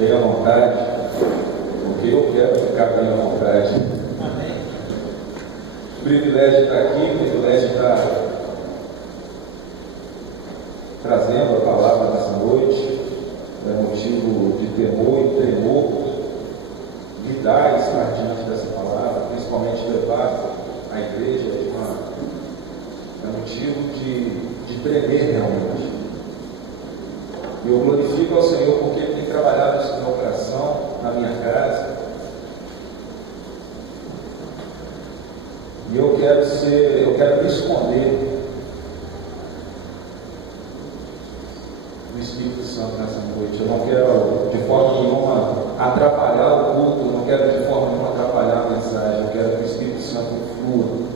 bem à vontade, porque eu quero ficar bem à vontade. Amém. Privilégio estar aqui, privilégio estar trazendo a palavra nessa noite. É motivo de temor e tremor lidar e estar diante dessa palavra, principalmente levar a igreja é motivo de tremer realmente. E eu glorifico ao Senhor porque Ele tem trabalhado isso no meu coração, na minha casa. E eu quero me esconder no Espírito Santo nessa noite. Eu não quero de forma nenhuma atrapalhar o culto, eu não quero de forma nenhuma atrapalhar a mensagem. Eu quero que o Espírito Santo flua.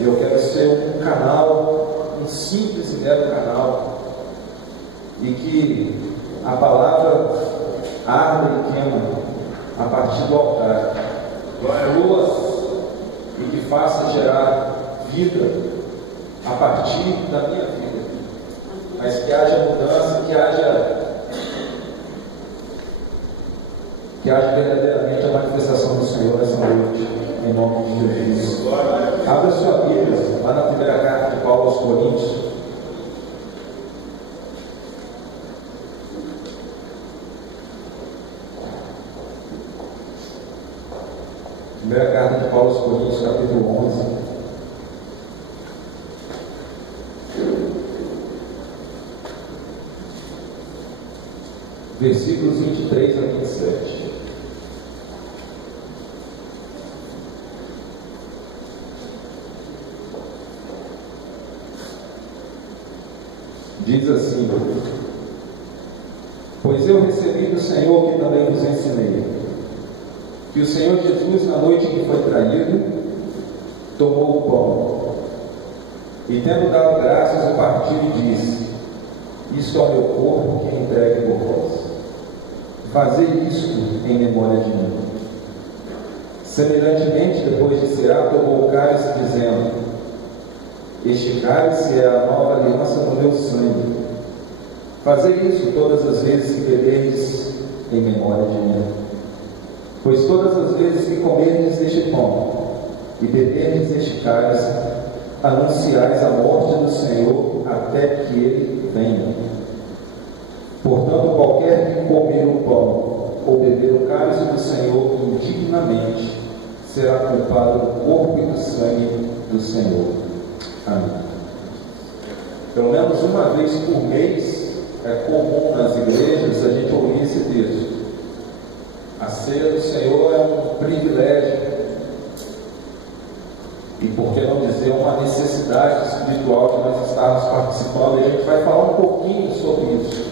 Eu quero ser um canal, um simples e mero canal, e que a palavra arde e queima a partir do altar, flua e que faça gerar vida a partir da minha vida, mas que haja mudança, que haja verdadeiramente a manifestação do Senhor nessa noite, em nome de Jesus. Abra sua Bíblia lá na primeira carta de Paulo aos Coríntios. Primeira carta de Paulo aos Coríntios, capítulo 11. Versículos 23 a 27. Diz assim: pois eu recebi do Senhor que também vos ensinei, que o Senhor Jesus, na noite em que foi traído, tomou o pão, e tendo dado graças, o partiu e disse: isto é o meu corpo que é entregue por vós. Fazei isto em memória de mim. Semelhantemente, depois de cear, tomou o cálice, dizendo: este cálice é a nova aliança no meu sangue. Fazei isso todas as vezes que beberdes em memória de mim. Pois todas as vezes que comerdes este pão e beberdes este cálice, anunciais a morte do Senhor até que Ele venha. Portanto, qualquer que comer o pão ou beber o cálice do Senhor indignamente será culpado do corpo e do sangue do Senhor. Amém. Pelo menos uma vez por mês é comum nas igrejas a gente ouvir esse texto. A ceia do Senhor é um privilégio e, por que não dizer, uma necessidade espiritual de nós estarmos participando, e a gente vai falar um pouquinho sobre isso,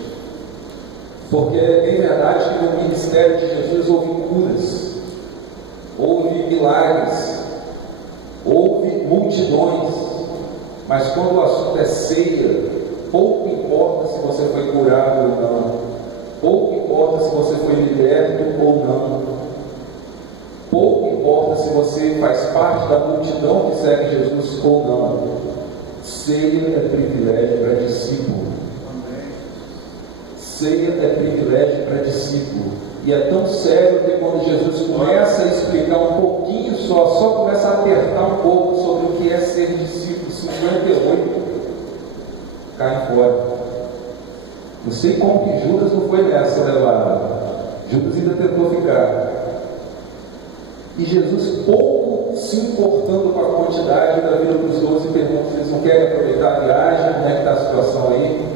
porque é bem verdade que no ministério de Jesus houve curas, houve milagres, houve multidões, mas quando o assunto é ceia, pouco importa se você foi curado ou não, pouco importa se você foi liberto ou não, pouco importa se você faz parte da multidão que segue Jesus ou não. Ceia é privilégio para discípulo. Ceia é privilégio para discípulo. E é tão sério que quando Jesus começa a explicar um pouquinho só começa a apertar um pouco sobre o que é ser discípulo, 58 cai fora. Não sei como que Judas não foi nessa levada. Judas ainda tentou ficar. E Jesus, pouco se importando com a quantidade da vida dos 12, pergunta: vocês não querem aproveitar a viagem? Como é que está a situação aí?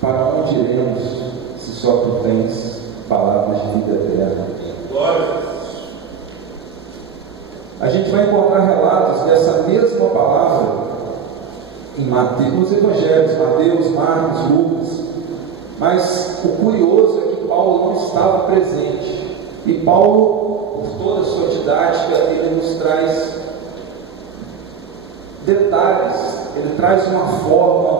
Para onde iremos, se só tu tens palavras de vida eterna? A gente vai encontrar relatos dessa mesma palavra em Mateus, nos evangelhos, Mateus, Marcos, Lucas, mas o curioso é que Paulo não estava presente, e Paulo, por toda a sua didática, ele nos traz detalhes, ele traz uma forma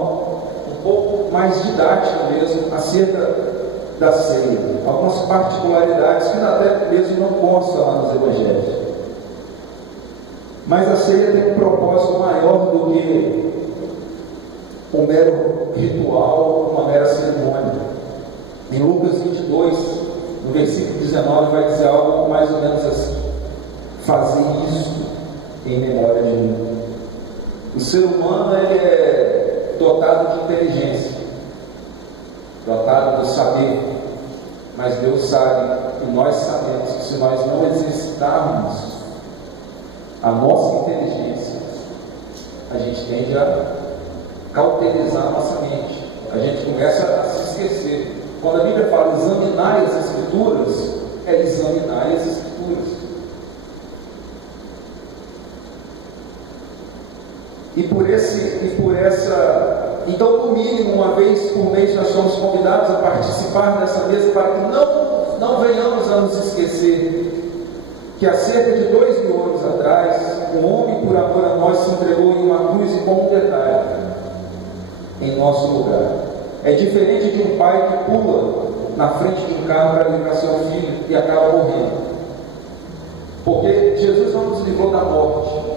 um pouco mais didática mesmo acerca da ceia, algumas particularidades que até mesmo não constam lá nos evangelhos. Mas a ceia tem um propósito maior do que um mero ritual, uma mera cerimônia. Em Lucas 22, no versículo 19, vai dizer algo mais ou menos assim: fazer isso em memória de mim. O ser humano ele é dotado de inteligência, dotado de saber, mas Deus sabe e nós sabemos que se nós não exercitarmos a nossa inteligência, a gente tende a cauterizar a nossa mente, a gente começa a se esquecer. Quando a Bíblia fala examinar as Escrituras, é examinar as Escrituras. Então, no mínimo, uma vez por mês, nós somos convidados a participar dessa mesa para que não venhamos a nos esquecer que há cerca de 2000 anos atrás, um homem, por amor a nós, se entregou em uma cruz e como um detalhe, em nosso lugar. É diferente de um pai que pula na frente de um carro para livrar seu filho e acaba morrendo. Porque Jesus não nos livrou da morte.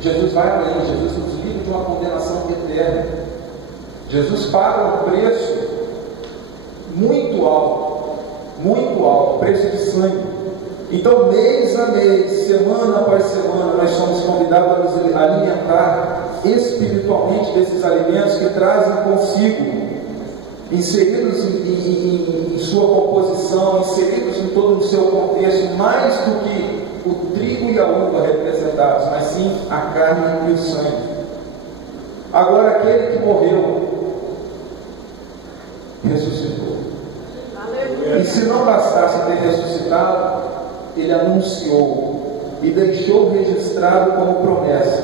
Jesus vai além, Jesus nos livra de uma condenação eterna. Jesus paga um preço muito alto, preço de sangue. Então, mês a mês, semana após semana, nós somos convidados a nos alimentar espiritualmente desses alimentos que trazem consigo, inseridos em sua composição, inseridos em todo o seu contexto, mais do que o trigo e a uva representados, mas sim a carne e o sangue. Agora, aquele que morreu ressuscitou. E se não bastasse ter ressuscitado, ele anunciou e deixou registrado como promessa: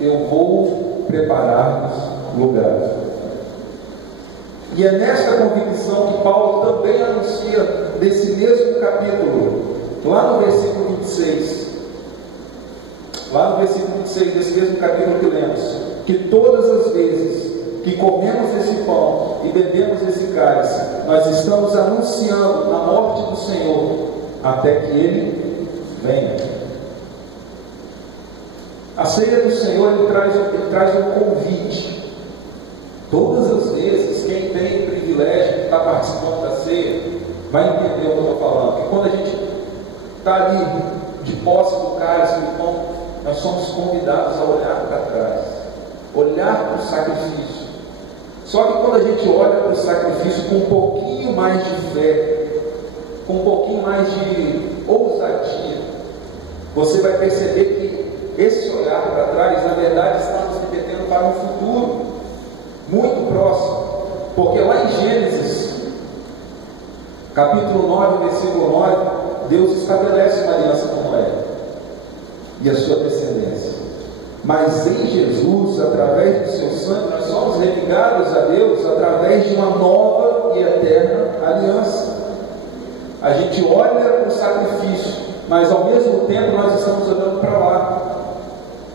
eu vou preparar lugar. E é nesta convicção que Paulo também anuncia desse mesmo capítulo, lá no versículo 26, desse mesmo capítulo que lemos, que todas as vezes que comemos esse pão e bebemos esse cálice, nós estamos anunciando a morte do Senhor até que Ele venha. A ceia do Senhor ele traz um convite. Todas as vezes, quem tem o privilégio de estar participando da ceia vai entender o que eu estou falando. Porque quando a gente está ali de posse do cálice do pão, nós somos convidados a olhar para trás, olhar para o sacrifício. Só que quando a gente olha para o sacrifício com um pouquinho mais de fé, com um pouquinho mais de ousadia, você vai perceber que esse olhar para trás, na verdade, está nos remetendo para um futuro muito próximo. Porque lá em Gênesis, capítulo 9, versículo 9, Deus estabelece uma aliança com Noé e a sua descendência. Mas em Jesus, através do seu sangue, nós somos religados a Deus através de uma nova e eterna aliança. A gente olha para o sacrifício, mas ao mesmo tempo nós estamos olhando para lá.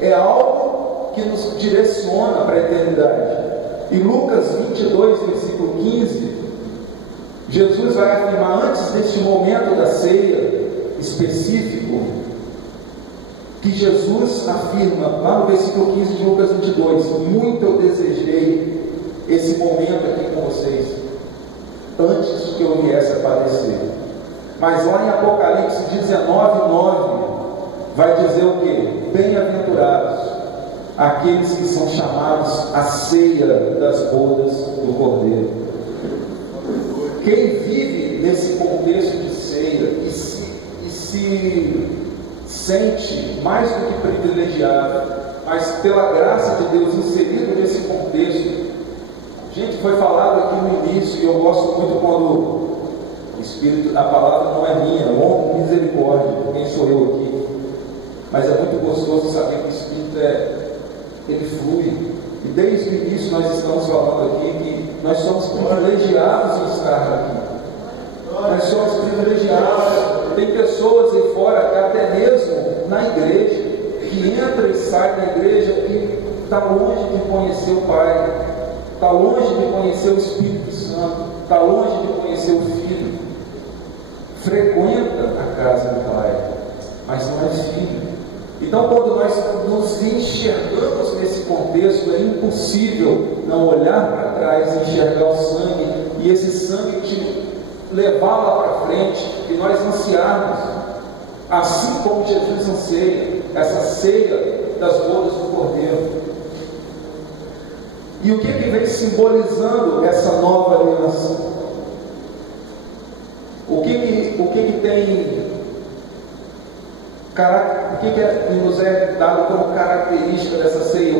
É algo que nos direciona para a eternidade. Em Lucas 22, versículo 15, Jesus vai afirmar, antes deste momento da ceia específico, que Jesus afirma, lá no versículo 15 de Lucas 22, muito eu desejei esse momento aqui com vocês, antes que eu viesse a padecer. Mas lá em Apocalipse 19, 9, vai dizer o quê? Bem-aventurados aqueles que são chamados à ceia das bodas do Cordeiro. Quem vive nesse contexto de ceia e se sente mais do que privilegiado, mas pela graça de Deus inserido nesse contexto. Gente, foi falado aqui no início, e eu gosto muito quando o Espírito, a palavra não é minha, longo misericórdia, quem sou eu aqui? Mas é muito gostoso saber que o Espírito ele flui. E desde o início nós estamos falando aqui que nós somos privilegiados em estar aqui. Nós somos privilegiados. Tem pessoas aí fora, até mesmo na igreja, que entra e sai da igreja e está longe de conhecer o Pai, está longe de conhecer o Espírito Santo, está longe de conhecer o Filho. Frequenta a casa do Pai, mas não é filho. Então, quando nós nos enxergamos nesse contexto, é impossível não olhar para trás, enxergar o sangue e esse sangue te levar lá para frente, e nós ansiarmos, assim como Jesus anseia, essa ceia das bodas do Cordeiro. E o que vem simbolizando essa nova aliança? O que tem nos é dado como característica dessa ceia?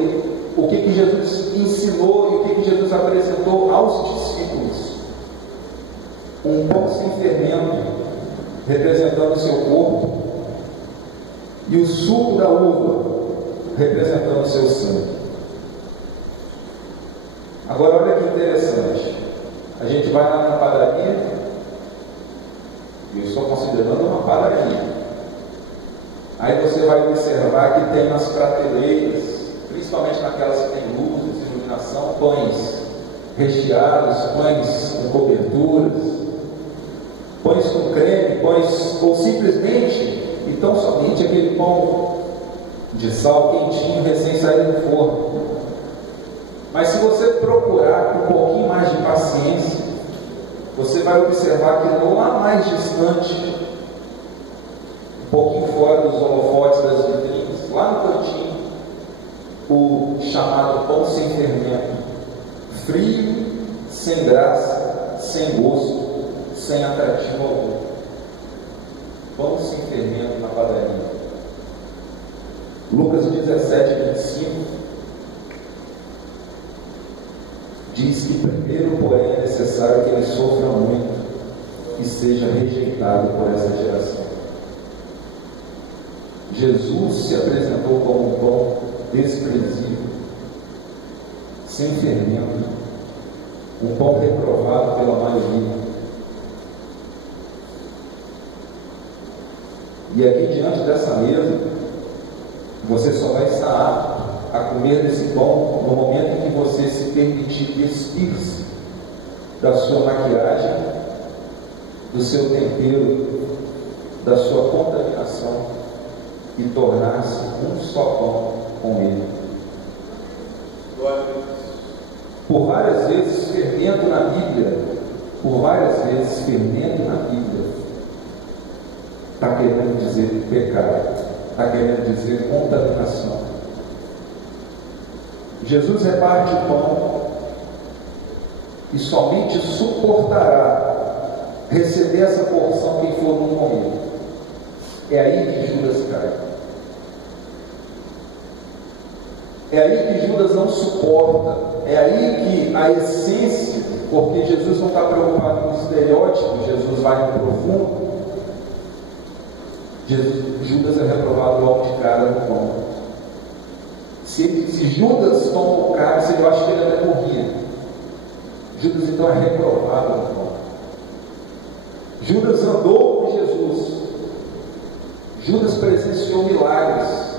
O que Jesus ensinou e o que Jesus apresentou aos discípulos? Um pão sem fermento, representando o seu corpo, e o suco da uva, representando o seu sangue. Agora olha que interessante, a gente vai lá na padaria, e eu estou considerando uma padaria, aí você vai observar que tem nas prateleiras, principalmente naquelas que tem luzes, iluminação, pães recheados, pães com coberturas, pães com creme, pães, ou simplesmente, e tão somente aquele pão de sal quentinho, recém saído do forno. Mas se você procurar com um pouquinho mais de paciência, você vai observar que lá mais distante, um pouquinho fora dos holofotes das vitrines, lá no cantinho, o chamado pão sem fermento, frio, sem graça, sem gosto, sem atrativo algum. Pão sem fermento na padaria. Lucas 17:25 diz que primeiro, porém, é necessário que ele sofra muito e seja rejeitado por essa geração. Jesus se apresentou como um pão desprezível, sem fermento, um pão reprovado pela maioria. E aqui diante dessa mesa, você só vai estar apto a comer desse pão no momento em que você se permitir despir-se da sua maquiagem, do seu tempero, da sua contaminação e tornar-se um só pão com ele. Por várias vezes fermento na Bíblia, está querendo dizer pecado, está querendo dizer contaminação. Jesus reparte o pão e somente suportará receber essa porção quem for no momento. É aí que Judas cai. É aí que Judas não suporta. É aí que a essência, porque Jesus não está preocupado com o estereótipo, Jesus vai no profundo. Judas é reprovado logo de cara no pão. Se Judas toma o cálice, eu acho que ele até morria. Judas então é reprovado no pão. Judas andou com Jesus. Judas presenciou milagres.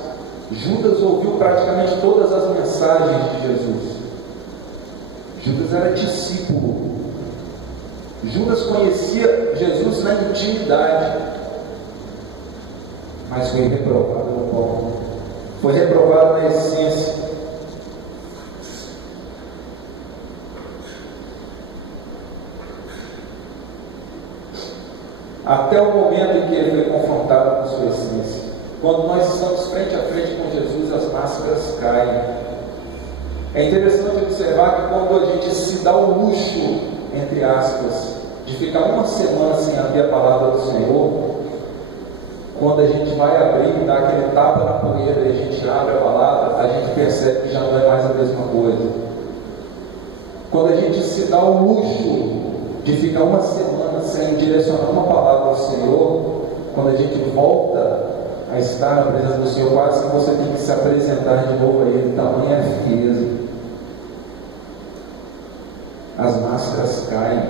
Judas ouviu praticamente todas as mensagens de Jesus. Judas era discípulo. Judas conhecia Jesus na intimidade, mas foi reprovado no pão. Foi reprovado na essência. Até o momento em que ele foi confrontado com sua essência. Quando nós estamos frente a frente com Jesus, as máscaras caem. É interessante observar que quando a gente se dá o luxo, entre aspas, de ficar uma semana sem abrir a palavra do Senhor, quando a gente vai abrir e dá aquele tapa na poeira e a gente abre a palavra, a gente percebe que já não é mais a mesma coisa. Quando a gente se dá o luxo de ficar uma semana sem direcionar uma palavra ao Senhor, quando a gente volta a estar na presença do Senhor, quase que você tem que se apresentar de novo a Ele, tamanha frieza. As máscaras caem,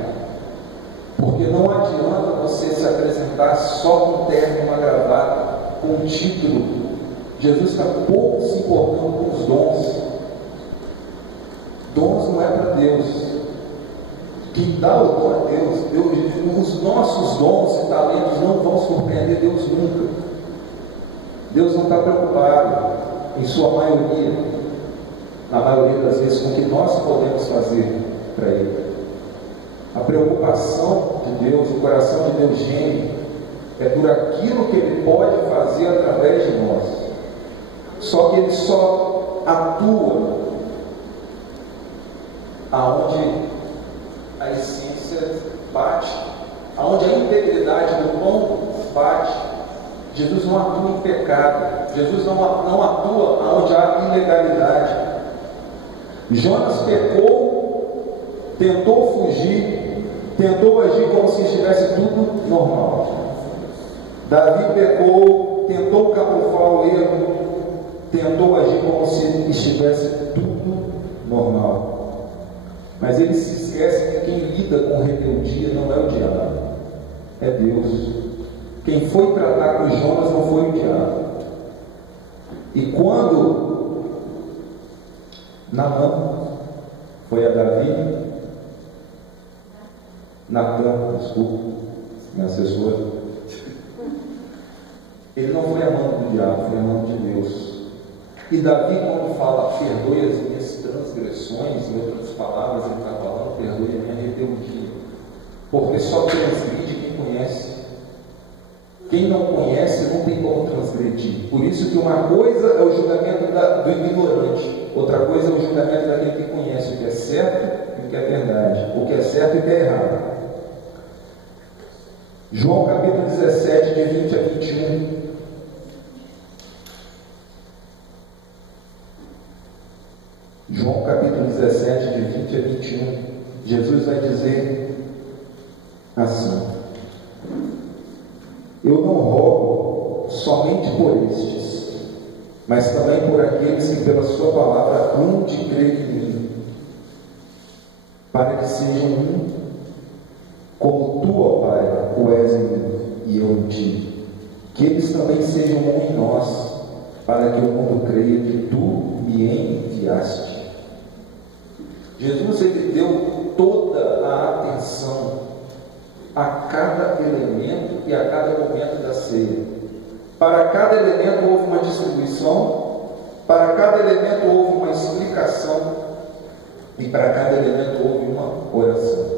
porque não adianta você se apresentar só com um terno e uma gravata, com um título. Jesus está pouco se importando com os dons. Dons não é para Deus. Quem dá o dom é Deus. Os nossos dons e talentos não vão surpreender Deus nunca. Deus não está preocupado, em sua maioria, na maioria das vezes, com o que nós podemos fazer para Ele. A preocupação de Deus, o coração de Deus geme, é por aquilo que Ele pode fazer através de nós. Só que Ele só atua aonde a essência bate, aonde a integridade do pão bate. Jesus não atua em pecado, Jesus não atua aonde há ilegalidade. Jonas pecou, tentou fugir, tentou agir como se estivesse tudo normal. Davi pecou, tentou camuflar o erro, tentou agir como se estivesse tudo normal. Mas ele se esquece que quem lida com rebeldia não é o diabo, é Deus. Quem foi tratar com Jonas não foi o diabo. E quando Naamã foi a Davi, Natan, desculpa, minha assessora, ele não foi amando do diabo, foi amando de Deus. E Davi, quando fala, perdoe as minhas transgressões, em outras palavras, ele está falando, perdoe a minha rebeldia, porque só transgride quem conhece. Quem não conhece não tem como transgredir. Por isso que uma coisa é o julgamento do ignorante, outra coisa é o julgamento daquele que conhece o que é certo e o que é verdade, o que é certo e o que é errado. João capítulo 17, de 20 a 21. João capítulo 17, de 20 a 21. Jesus vai dizer assim: eu não rogo somente por estes, mas também por aqueles que pela sua palavra hão de crer em mim, para que sejam um, como tu, ó Pai, o és em mim e eu em ti, que eles também sejam um em nós, para que o mundo creia que tu me enviaste. Jesus, ele deu toda a atenção a cada elemento e a cada momento da ceia. Para cada elemento houve uma distribuição, para cada elemento houve uma explicação e para cada elemento houve uma oração.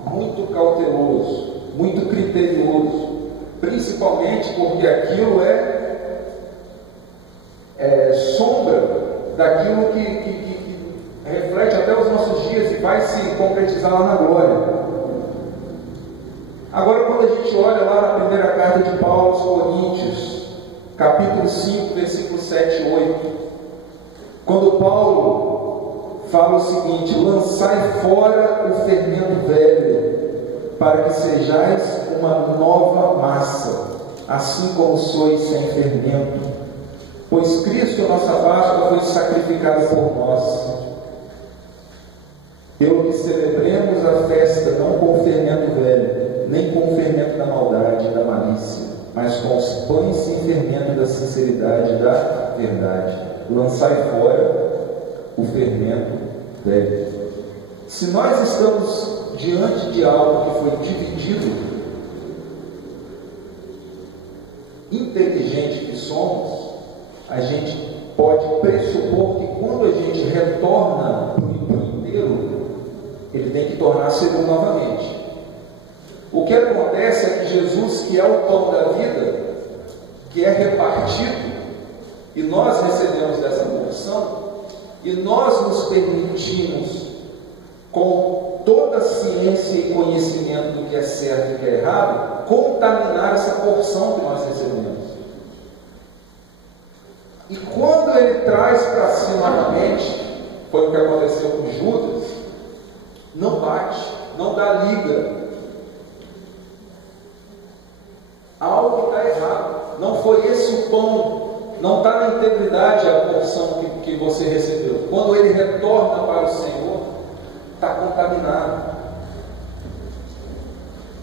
Muito cauteloso, muito criterioso, principalmente porque aquilo é sombra daquilo que reflete até os nossos dias e vai se concretizar lá na glória. Agora, quando a gente olha lá na primeira carta de Paulo aos Coríntios, capítulo 5, versículo 7 e 8, quando Paulo fala o seguinte: lançai fora o fermento velho, para que sejais uma nova massa, assim como sois sem fermento. Pois Cristo, nossa Páscoa, foi sacrificado por nós. Pelo que celebremos a festa não com o fermento velho, nem com o fermento da maldade e da malícia, mas com os pães sem fermento da sinceridade e da verdade. Lançai fora o fermento velho. Se nós estamos diante de algo que foi dividido, inteligente que somos, a gente pode pressupor que quando a gente retorna para o inteiro, ele tem que tornar segundo novamente. O que acontece é que Jesus, que é o pão da vida, que é repartido, e nós recebemos dessa porção, e nós nos permitimos, com toda a ciência e conhecimento do que é certo e o que é errado, contaminar essa porção que nós recebemos. E quando ele traz para si novamente, foi o que aconteceu com Judas, não bate, não dá liga. Algo está errado. Não foi esse o pão, não está na integridade a porção que você recebeu. Quando ele retorna para o Senhor, está contaminado.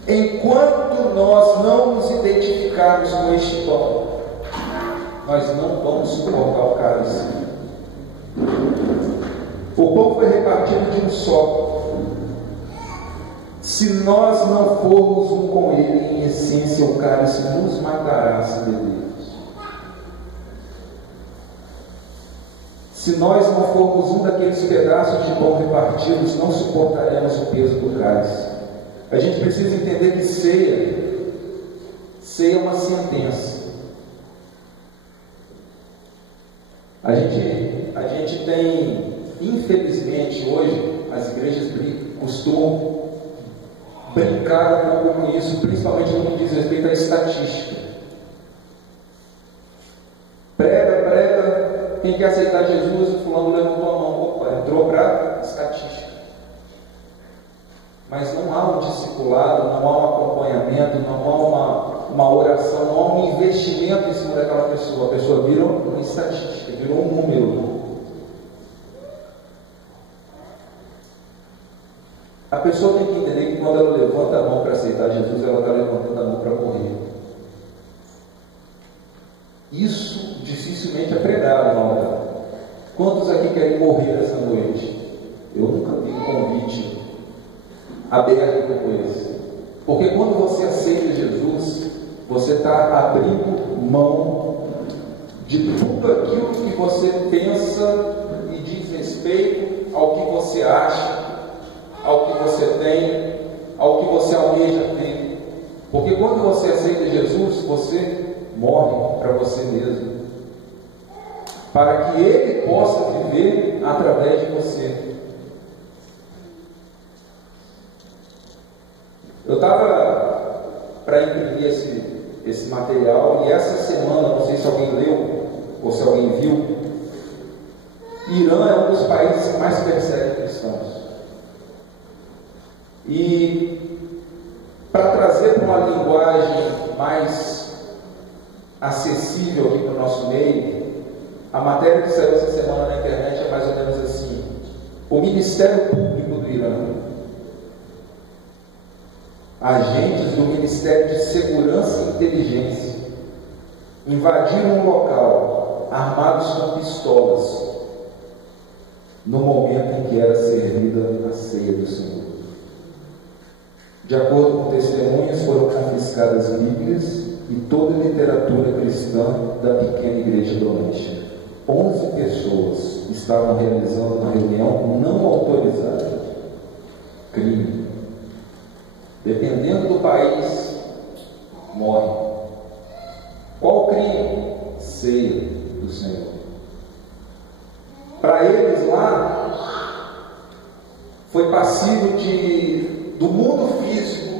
Enquanto nós não nos identificarmos com este pão, nós não vamos suportar o cálice. O pão foi repartido de um só. Se nós não formos um com ele, em essência, o cálice nos matará se bebermos. Se nós não formos um daqueles pedaços de pão repartidos, não suportaremos o peso do cálice. A gente precisa entender que ceia é uma sentença. A gente tem, infelizmente, hoje, as igrejas costumam brincar um pouco com isso, principalmente no que diz respeito à estatística. Prega, quem quer aceitar Jesus, o fulano levantou a mão, opa, entrou para estatística. Mas não há um discipulado, não há um acompanhamento, não há uma oração, não há um investimento em cima daquela pessoa. A pessoa vira uma estatística, virou um número. A pessoa tem que entender que quando ela levanta a mão para aceitar Jesus, ela está levantando a mão para morrer. Isso dificilmente é pregado na hora. Quantos aqui querem morrer essa noite? Eu nunca vi um convite aberto como esse. Porque quando você aceita Jesus, você está abrindo mão de tudo aquilo que você pensa e diz respeito ao que você acha, ao que você tem, ao que você almeja ter. Porque quando você aceita Jesus, você morre para você mesmo, para que Ele possa viver através de você. Eu estava para imprimir esse material, e essa semana, não sei se alguém leu ou se alguém viu, Irã é um dos países que mais persegue cristãos. E para trazer para uma linguagem mais acessível aqui para o nosso meio, a matéria que saiu essa semana na internet é mais ou menos assim: o Ministério Público do Irã, agentes do Ministério de Segurança e Inteligência, invadiram um local armados com pistolas no momento em que era servida a ceia do Senhor. De acordo com testemunhas, foram confiscadas Bíblias e toda a literatura cristã da pequena igreja doméstica. 11 pessoas estavam realizando uma reunião não autorizada. Crime. Dependendo do país, morre. Qual crime? Ceia do Senhor. Para eles lá, foi passível do mundo físico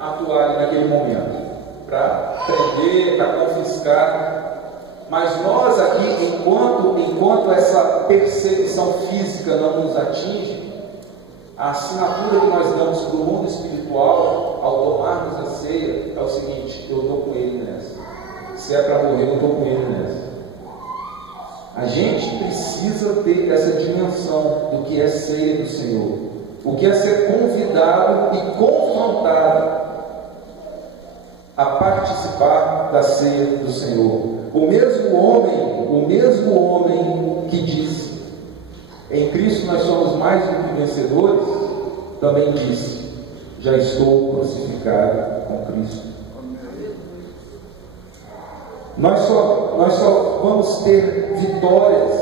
atuar naquele momento, para prender, para confiscar. Mas nós aqui, enquanto essa perseguição física não nos atinge, a assinatura que nós damos para o mundo espiritual, ao tomarmos a ceia, é o seguinte: eu estou com Ele nessa. Se é para morrer, eu estou com Ele nessa. A gente precisa ter essa dimensão do que é ceia do Senhor, o que é ser convidado e confrontado a participar da ceia do Senhor. O mesmo homem que disse: em Cristo nós somos mais do que vencedores, também disse: já estou crucificado com Cristo. Nós só vamos ter vitórias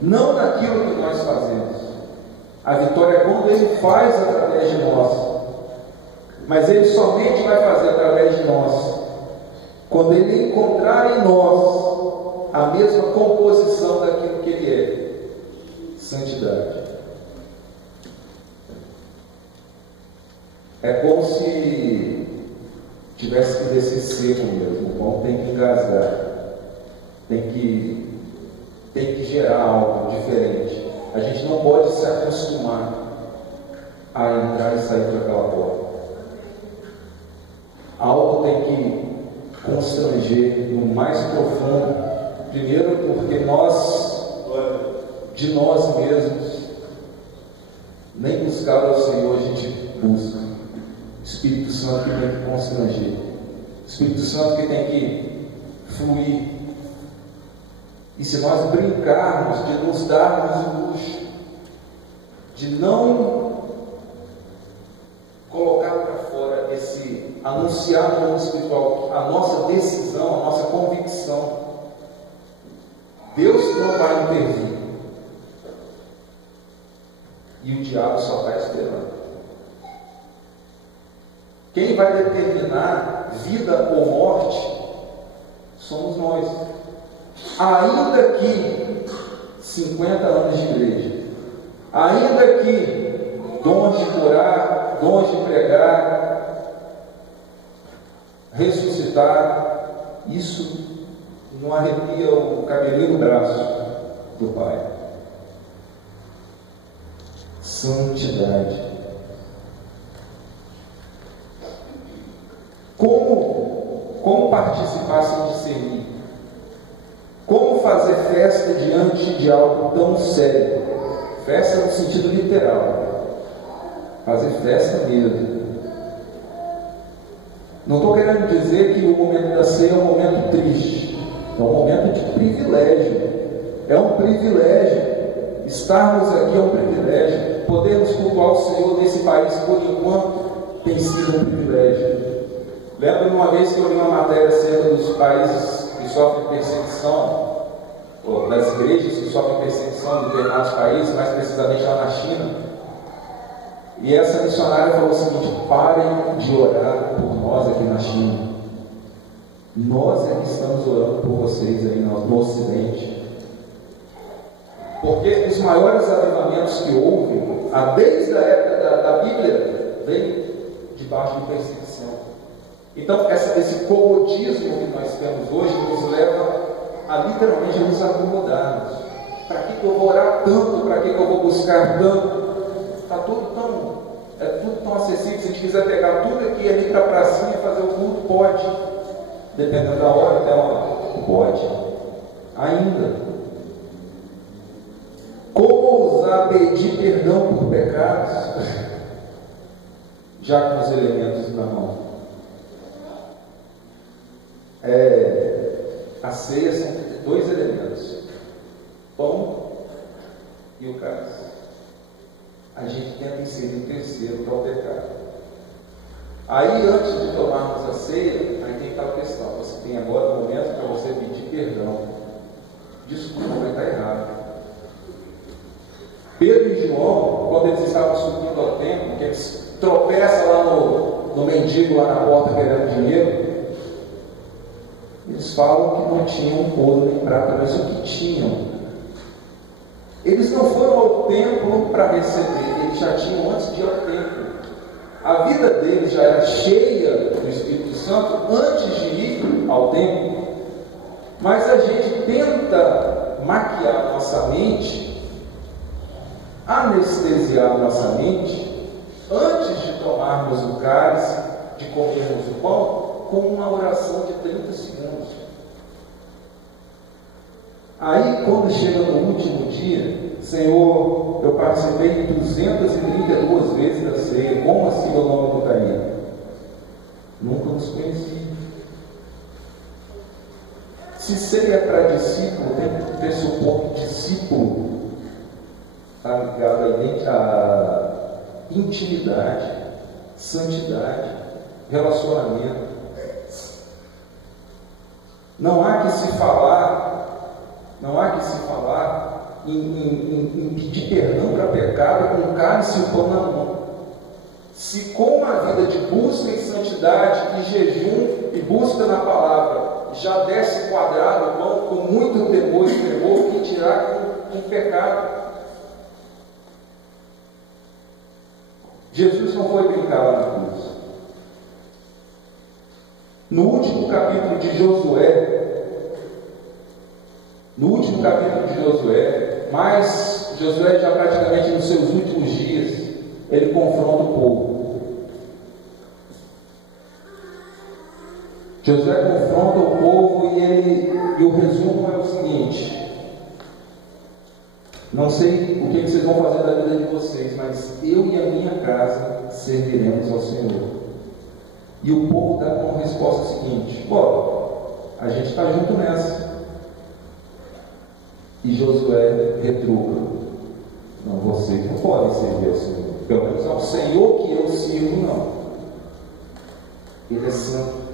não naquilo que nós fazemos. A vitória é quando Ele faz através de nós. Mas Ele somente vai fazer através de nós quando Ele encontrar em nós a mesma composição daquilo que Ele é: santidade. É como se tivesse que descer seco mesmo. O pão tem que engasgar, tem que gerar algo diferente. A gente não pode se acostumar a entrar e sair por aquela porta. Algo tem que constranger no mais profundo. Primeiro, porque de nós mesmos, nem buscar ao Senhor a gente busca. Espírito Santo que tem que constranger, Espírito Santo que tem que fluir. E se nós brincarmos de nos darmos o luxo de não colocar para fora anunciar no mundo espiritual a nossa decisão, a nossa convicção Deus não vai intervir. E o diabo só está esperando. Quem vai determinar vida ou morte somos nós. Ainda que 50 anos de igreja, ainda que dons de curar, dons de pregar, ressuscitar, isso não arrepia o cabelinho do braço do Pai. Santidade. Como participar sem discernir? Como fazer festa diante de algo tão sério? Festa no sentido literal. Fazer festa mesmo. Não estou querendo dizer que o momento da ceia é um momento triste. É um momento de privilégio. É um privilégio. Estarmos aqui é um privilégio. Podermos cultuar o Senhor nesse país por enquanto tem sido um privilégio. Lembro de uma vez que eu li uma matéria acerca dos países que sofrem perseguição, ou das igrejas que sofrem perseguição em determinados países, mais precisamente lá na China. E essa missionária falou o seguinte: parem de orar por nós aqui na China. Nós é que estamos orando por vocês aí no Ocidente. Porque os maiores avivamentos que houve, desde a época da Bíblia, vem debaixo de perseguição. Então, esse comodismo que nós temos hoje nos leva a literalmente nos acomodarmos. Para que eu vou orar tanto? Para que eu vou buscar tanto? Está tudo tão acessível. Se a gente quiser pegar tudo aqui ali para a pracinha e fazer o culto, pode. Dependendo da hora, até uma pode. Ainda. Como ousar pedir perdão por pecados, já com os elementos na mão? A ceia são dois elementos: pão e o cálice. A gente tenta inserir o terceiro, que é o pecado. Aí, antes de tomarmos a ceia, aí tem tal questão: você tem agora o momento para você pedir perdão. Desculpa, mas está errado. Pedro e João, quando eles estavam subindo ao templo, que eles tropeçam lá no mendigo lá na porta querendo dinheiro, eles falam que não tinham ouro nem prata, mas o que tinham. Eles não foram ao templo para receber, eles já tinham antes de ir ao templo. A vida deles já era cheia do Espírito Santo antes de ir ao templo. Mas a gente tenta maquiar nossa mente, anestesiar nossa mente, antes de tomarmos o cálice, de comermos o pão, com uma oração de 30 segundos. Aí, quando chega no último dia, Senhor, eu participei 232 vezes da ceia, como assim meu nome não está aí? Nunca nos conheci. Se ceia para discípulo, tem que pressupor que discípulo está ligado à intimidade, santidade, relacionamento. Não há que se falar em pedir perdão para pecado com cálice e pão na mão. Se com a vida de busca em santidade, e jejum e busca na palavra, já desce quadrado o pão com muito temor e tremor, que tirar com pecado. Jesus não foi brincar lá na cruz. No último capítulo de Josué, mas Josué já praticamente nos seus últimos dias, ele confronta o povo. Josué confronta o povo e o resumo é o seguinte: não sei o que vocês vão fazer da vida de vocês, mas eu e a minha casa serviremos ao Senhor. E o povo dá uma resposta seguinte: a gente está junto nessa. E Josué retruca: não, vocês não podem servir ao Senhor. Pelo menos ao Senhor que eu sirvo, não. Ele é santo.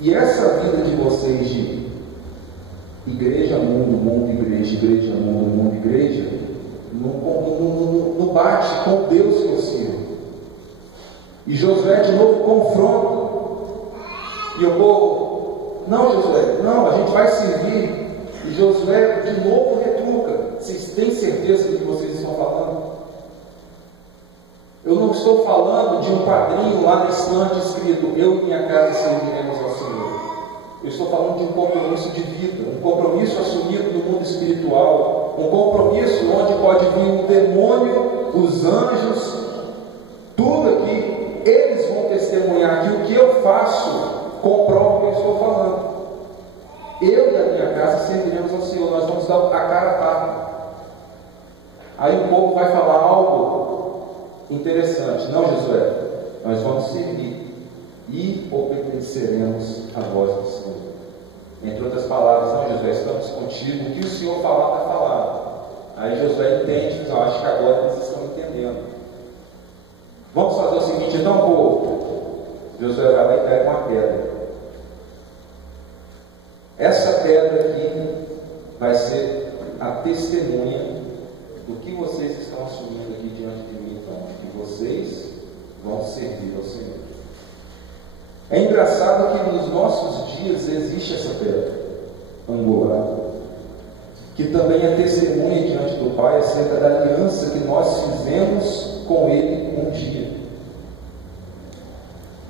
E essa vida de vocês de igreja, mundo, mundo, igreja, igreja, mundo, mundo, igreja, não bate com Deus que eu sirvo. E Josué de novo confronta. E o povo, não, Josué, não, a gente vai servir. E Josué de novo retruca. Vocês têm certeza do que vocês estão falando? Eu não estou falando de um padrinho lá na estante escrito, eu e minha casa serviremos ao Senhor. Eu estou falando de um compromisso de vida, um compromisso assumido no mundo espiritual, um compromisso onde pode vir o demônio, os anjos, tudo aqui, eles vão testemunhar que o que eu faço comprova o que eu estou falando. Eu e a minha casa serviremos ao Senhor, nós vamos dar a cara a tapa. Aí o povo vai falar algo interessante. Não, Josué, nós vamos servir e obedeceremos a voz do Senhor. Entre outras palavras, não, Josué, estamos contigo, o que o Senhor falar, está falado. Aí Josué entende, diz, acho que agora eles estão entendendo. Vamos fazer o seguinte, então, povo. Josué vai lá e pega uma pedra. Essa pedra aqui vai ser a testemunha do que vocês estão assumindo aqui diante de mim, então, que vocês vão servir ao Senhor. É engraçado que nos nossos dias existe essa pedra angular, que também é testemunha diante do Pai acerca da aliança que nós fizemos com Ele um dia.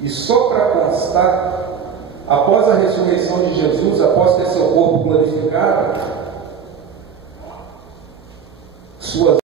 E só para constar, após a ressurreição de Jesus, após ter seu corpo glorificado, suas